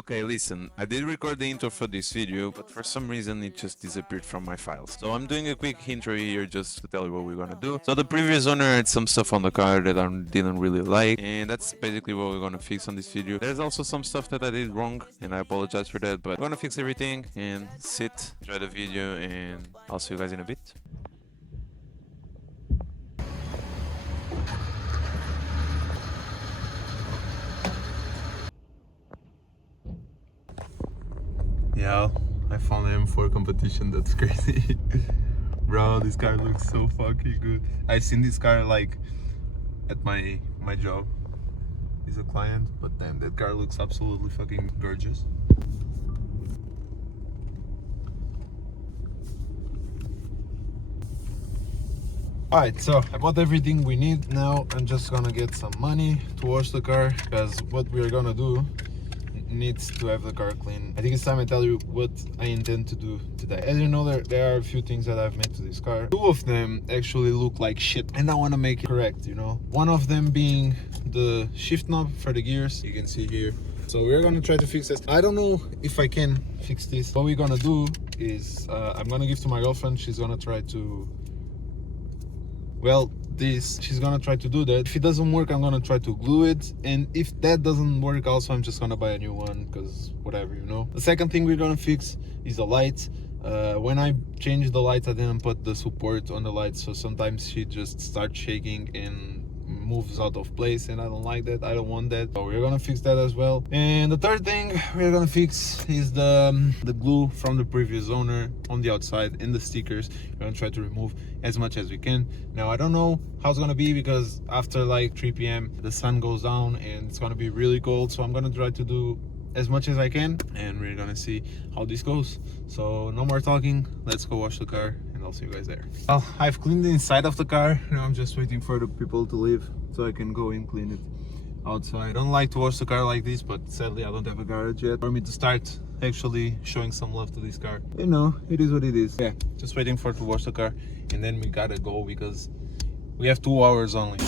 Okay, listen, I did record the intro for this video, but for some reason it just disappeared from my files. So I'm doing a quick intro here just to tell you what we're gonna do. So the previous owner had some stuff on the car that I didn't really like, and that's basically what we're gonna fix on this video. There's also some stuff that I did wrong, and I apologize for that, but we're gonna fix everything and sit, enjoy the video, and I'll see you guys in a bit. Yeah, I found an M4 competition. That's crazy. Bro, this car looks so fucking good. I've seen this car like at my job. He's a client, but damn, that car looks absolutely fucking gorgeous. Alright, so I bought everything we need. Now I'm just gonna get some money to wash the car, because what we're gonna do needs to have the car clean. I think it's time I tell you what I intend to do today. As you know, there are a few things that I've made to this car. Two of them actually look like shit, and I want to make it correct, you know. One of them being the shift knob for the gears, you can see here. So we're gonna try to fix this. I don't know if I can fix this. What we're gonna do is I'm gonna give to my girlfriend. She's gonna try to, well, she's gonna try to do that. If it doesn't work, I'm gonna try to glue it, and if that doesn't work also, I'm just gonna buy a new one, because whatever, you know. The second thing we're gonna fix is the lights. When I changed the lights, I didn't put the support on the lights, so sometimes she just starts shaking and moves out of place, and I don't like that. I don't want that, so we're gonna fix that as well. And the third thing we're gonna fix is the glue from the previous owner on the outside and the stickers. We're gonna try to remove as much as we can. Now I don't know how it's gonna be, because after like 3 p.m. the sun goes down and it's gonna be really cold, so I'm gonna try to do as much as I can, and we're gonna see how this goes. So no more talking, let's go wash the car, and I'll see you guys there. Well, I've cleaned the inside of the car. Now I'm just waiting for the people to leave so I can go and clean it outside. I don't like to wash the car like this, but sadly I don't have a garage yet for me to start actually showing some love to this car. You know, it is what it is. Yeah, just waiting for to wash the car, and then we gotta go because we have 2 hours only.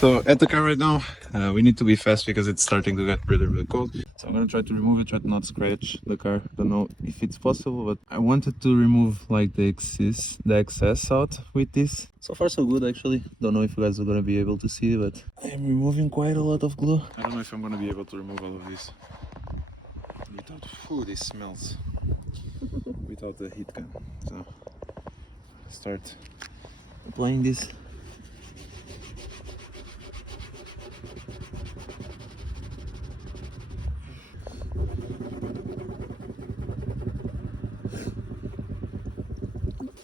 So at the car right now, we need to be fast because it's starting to get really cold. So I'm gonna try to remove it, try to not scratch the car. Don't know if it's possible, but I wanted to remove like the excess out with this. So far so good actually. Don't know if you guys are gonna be able to see, but I am removing quite a lot of glue. I don't know if I'm gonna be able to remove all of this without, this smells, without the heat gun. So start applying this.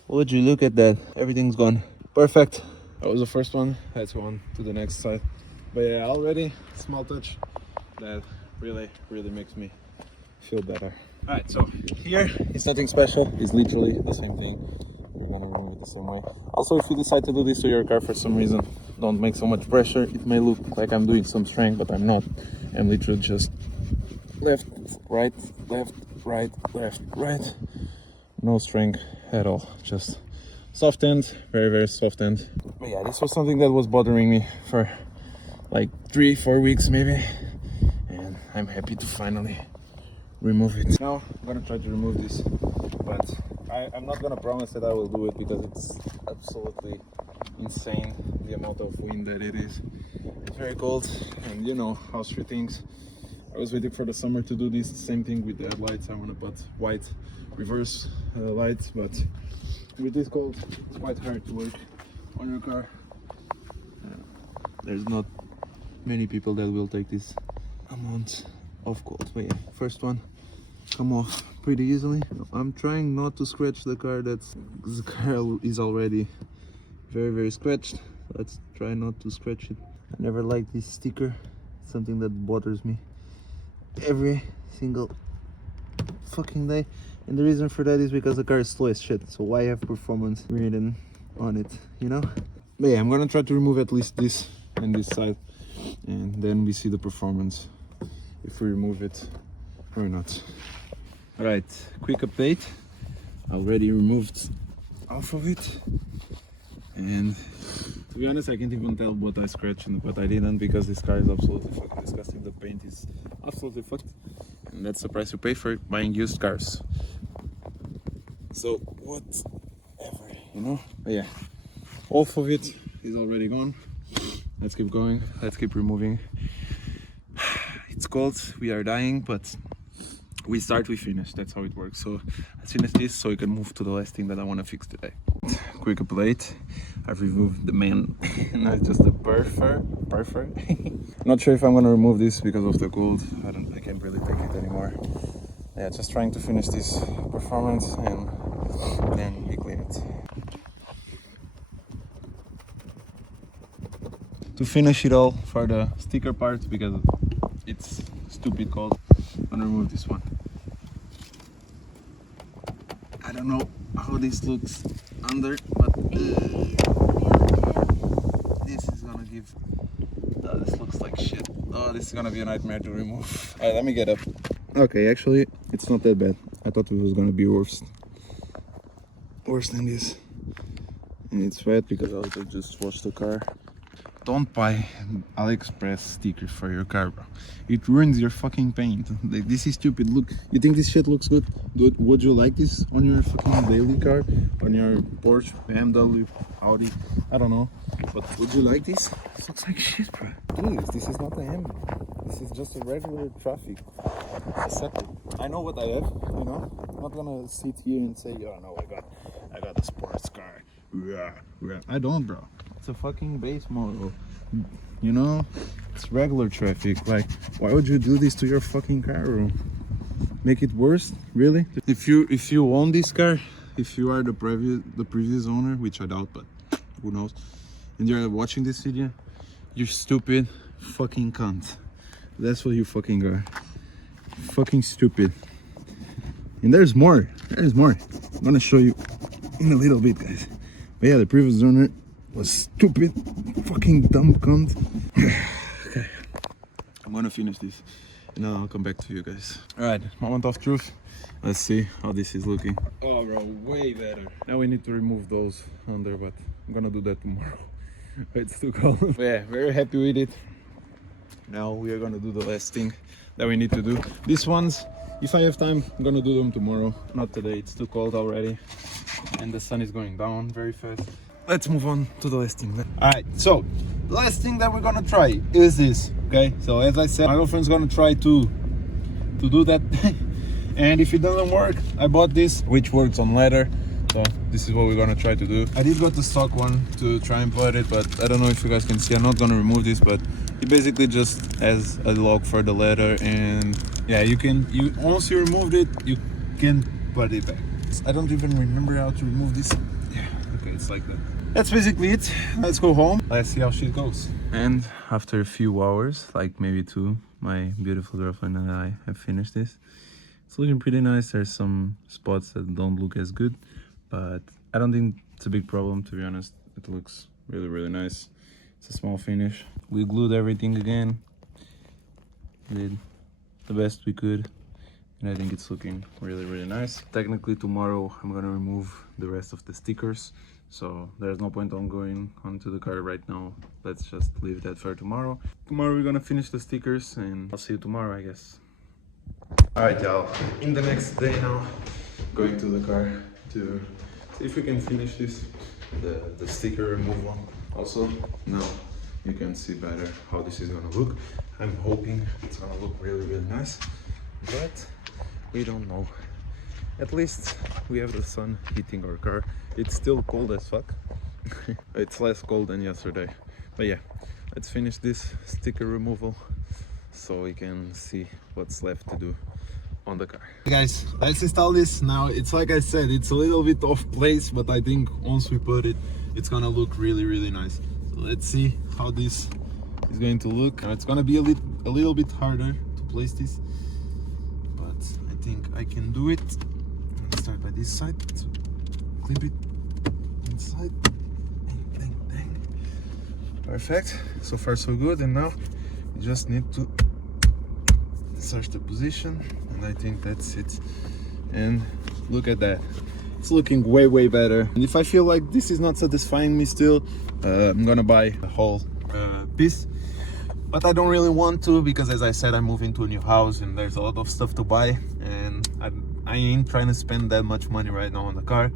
Would you look at that? Everything's gone. Perfect. That was the first one. Let's go on to the next side. But yeah, already small touch that really makes me feel better. Alright, so here it's nothing special. It's literally the same thing. We're gonna remove it the same way. Also, if you decide to do this to your car for some reason, don't make so much pressure. It may look like I'm doing some strength, but I'm not. I'm literally just left, right, left, right, left, right. No strength at all, just soft end, very soft end. But yeah, this was something that was bothering me for like 3-4 weeks maybe, and I'm happy to finally remove it. Now I'm gonna try to remove this, but I'm not gonna promise that I will do it, because it's absolutely insane the amount of wind that it is. It's very cold, and you know how street things. I was waiting for the summer to do this. Same thing with the headlights. I want to put white reverse lights, but with this cold, it's quite hard to work on your car. There's not many people that will take this amount of cold. But yeah, first one come off pretty easily. I'm trying not to scratch the car. The car is already very scratched. Let's try not to scratch it. I never liked this sticker. It's something that bothers me every single fucking day, and the reason for that is because the car is slow as shit, so why have performance written on it, you know? But yeah, I'm gonna try to remove at least this and this side, and then we see the performance if we remove it or not. Alright, quick update. I already removed half of it, and to be honest, I can't even tell what I scratched and what I didn't, because this car is absolutely fucking disgusting. The paint is absolutely fucked, and that's the price you pay for buying used cars. So whatever, you know. But yeah, half of it is already gone. Let's keep going. Let's keep removing. It's cold. We are dying, but we start, we finish. That's how it works. So let's finish this so we can move to the last thing that I want to fix today. Quick update. I've removed the main, not just the buffer. Not sure if I'm gonna remove this because of the cold. I can't really take it anymore. Yeah, just trying to finish this performance and then we clean it. To finish it all for the sticker part, because it's stupid cold, I'm gonna remove this one. I don't know how this looks under, but this is gonna give. Oh, this looks like shit. Oh, this is gonna be a nightmare to remove. Alright, let me get up. Okay, actually, it's not that bad. I thought it was gonna be worse than this. And it's wet because I also just washed the car. Don't buy AliExpress stickers for your car, bro. It ruins your fucking paint. Like, this is stupid. Look, you think this shit looks good? Would you like this on your fucking daily car? On your Porsche, BMW, Audi? I don't know. But would you like this? This looks like shit, bro. Dude, this is not a M. This is just a regular traffic. Accept it. I know what I have, you know? I'm not gonna sit here and say, oh no, I got a sports car. I don't, bro. It's a fucking base model, you know. It's regular traffic. Like, why would you do this to your fucking car, bro? Make it worse, really? If you own this car, if you are the previous owner, which I doubt, but who knows, and you're watching this video, you're stupid fucking cunt. That's what you fucking are. Fucking stupid. And there's more. I'm gonna show you in a little bit, guys. But yeah, the previous owner was stupid, fucking dumb cunt. Okay, I'm gonna finish this and then I'll come back to you guys. Alright, moment of truth. Let's see how this is looking. Oh bro, way better. Now we need to remove those under, but I'm gonna do that tomorrow. It's too cold. But yeah, very happy with it. Now we are gonna do the last thing that we need to do. These ones, if I have time, I'm gonna do them tomorrow. Not today, it's too cold already. And the sun is going down very fast. Let's move on to the last thing. Alright, so the last thing that we're gonna try is this. Okay, so as I said, my girlfriend's gonna try to do that. And if it doesn't work, I bought this, which works on leather. So this is what we're gonna try to do. I did got the stock one to try and put it, but I don't know if you guys can see. I'm not gonna remove this, but it basically just has a lock for the leather, and yeah, once you removed it, you can put it back. I don't even remember how to remove this. Yeah, okay, it's like that. That's basically it. Let's go home. Let's see how shit goes. And after a few hours, like maybe 2, my beautiful girlfriend and I have finished this. It's looking pretty nice. There's some spots that don't look as good, but I don't think it's a big problem, to be honest. It looks really, really nice. It's a small finish. We glued everything again. Did the best we could. And I think it's looking really, really nice. Technically tomorrow I'm gonna remove the rest of the stickers, so there's no point on going onto the car right now. Let's just leave that for tomorrow. Tomorrow we're gonna finish the stickers, and I'll see you tomorrow, I guess. Alright y'all, in the next day now, going to the car to see if we can finish this, the sticker removal. Also, now you can see better how this is gonna look. I'm hoping it's gonna look really, really nice, but we don't know. At least we have the sun hitting our car. It's still cold as fuck. It's less cold than yesterday. But yeah, let's finish this sticker removal so we can see what's left to do on the car. Hey guys, let's install this now. It's like I said, it's a little bit off place, but I think once we put it, it's gonna look really, really nice. So let's see how this is going to look. It's gonna be a little bit harder to place this, but I think I can do it. Let's start by this side. So clip it inside. Bang, bang, bang. Perfect. So far so good. And now you just need to search the position, and I think that's it. and look at that. It's looking way better. And if I feel like this is not satisfying me still, I'm gonna buy a whole piece. But I don't really want to, because as I said, I'm moving to a new house and there's a lot of stuff to buy, and I ain't trying to spend that much money right now on the car,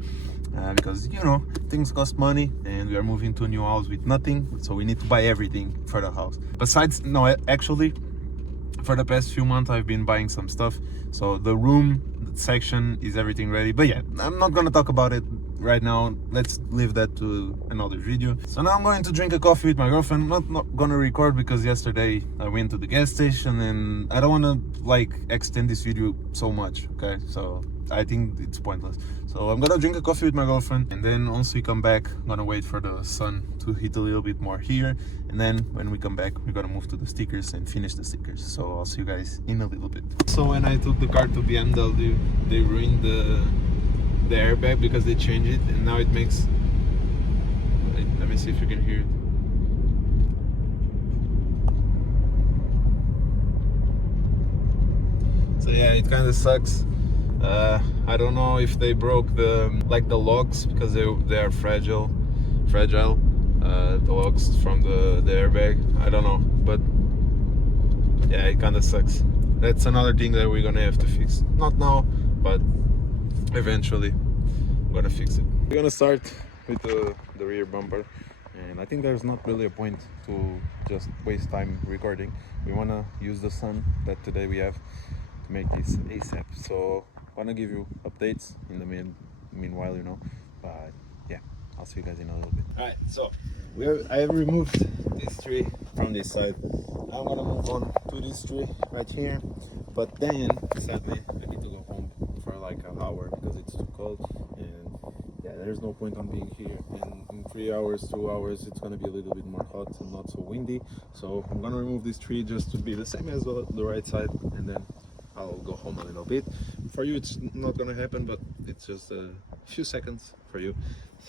because you know, things cost money and we are moving to a new house with nothing, so we need to buy everything for the house. Besides, no, actually for the past few months I've been buying some stuff, so the room section is everything ready. But yeah, I'm not gonna talk about it right now. Let's leave that to another video. So now I'm going to drink a coffee with my girlfriend. Not gonna record because yesterday I went to the gas station and I don't want to like extend this video so much, okay? So I think it's pointless. So I'm gonna drink a coffee with my girlfriend, and then once we come back, I'm gonna wait for the sun to hit a little bit more here, and then when we come back, we're gonna move to the stickers and finish the stickers. So I'll see you guys in a little bit. So when I took the car to BMW, they ruined the airbag because they changed it, and now it makes, let me see if you can hear it. So yeah, it kind of sucks. I don't know if they broke the locks, because they are fragile, the locks from the airbag. I don't know, but yeah, it kind of sucks. That's another thing that we're gonna have to fix. Not now, but eventually I'm gonna fix it. We're gonna start with the rear bumper, and I think there's not really a point to just waste time recording. We wanna use the sun that today we have to make this ASAP. So I wanna give you updates in the meanwhile, you know. But yeah, I'll see you guys in a little bit. All right, so I have removed this tree from this side. Now I'm gonna move on to this tree right here. But then sadly I need to go home for like an hour because it's too cold, and yeah, there's no point on being here. And in 3 hours, 2 hours, it's gonna be a little bit more hot and not so windy. So I'm gonna remove this tree just to be the same as the right side, and then I'll go home a little bit. For you it's not gonna happen, but it's just a few seconds for you.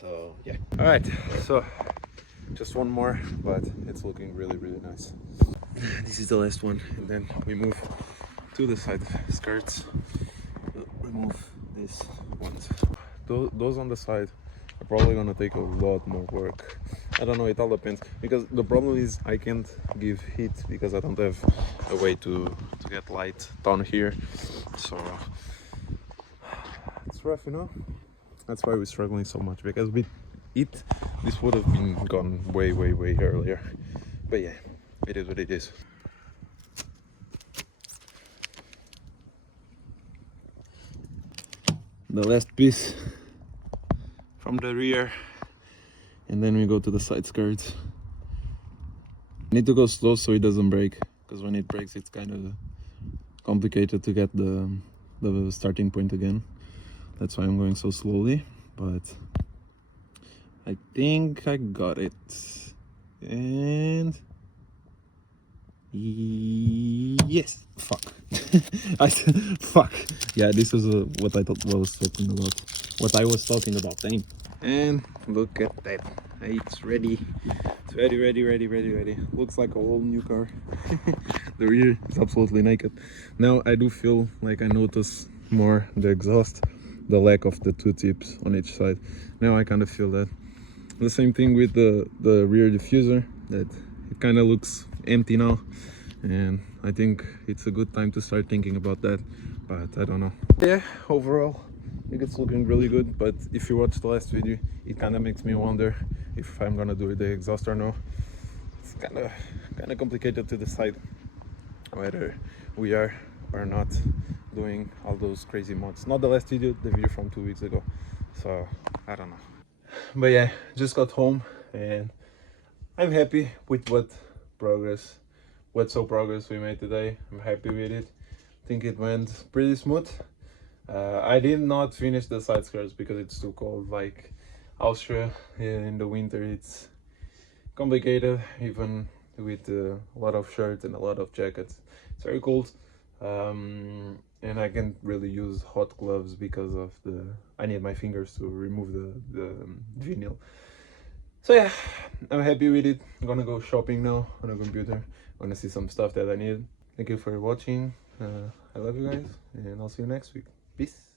So yeah. All right, so just one more, but it's looking really nice. This is the last one, and then we move to the side skirts. Remove these ones. Those on the side are probably gonna take a lot more work. I don't know, it all depends, because the problem is I can't give heat because I don't have a way to get light down here, so it's rough, you know. That's why we're struggling so much, because with it this would have been gone way earlier. But yeah, it is what it is. The last piece from the rear, and then we go to the side skirts. Need to go slow so it doesn't break, because when it breaks it's kind of complicated to get the starting point again. That's why I'm going so slowly, but I think I got it. And yes, fuck. Fuck. Yeah, this was what I was talking about. Dang. And look at that. It's ready. It's ready. Looks like a whole new car. The rear is absolutely naked. Now I do feel like I notice more the exhaust, the lack of the two tips on each side. Now I kind of feel that. The same thing with the rear diffuser, that it kind of looks empty now, and I think it's a good time to start thinking about that, but I don't know. Yeah, overall I think it's looking really good, but if you watch the last video, it kind of makes me wonder if I'm gonna do the exhaust or no. It's kind of complicated to decide whether we are or not doing all those crazy mods. Not the last video, the video from 2 weeks ago, so I don't know. But yeah, just got home and I'm happy with what progress we made today. I'm happy with it. I think it went pretty smooth. I did not finish the side skirts because it's too cold. Like Austria in the winter, it's complicated, even with a lot of shirts and a lot of jackets. It's very cold, and I can't really use hot gloves because of I need my fingers to remove the vinyl. So yeah, I'm happy with it. I'm gonna go shopping now on the computer. I'm gonna see some stuff that I need. Thank you for watching. I love you guys, and I'll see you next week. Peace.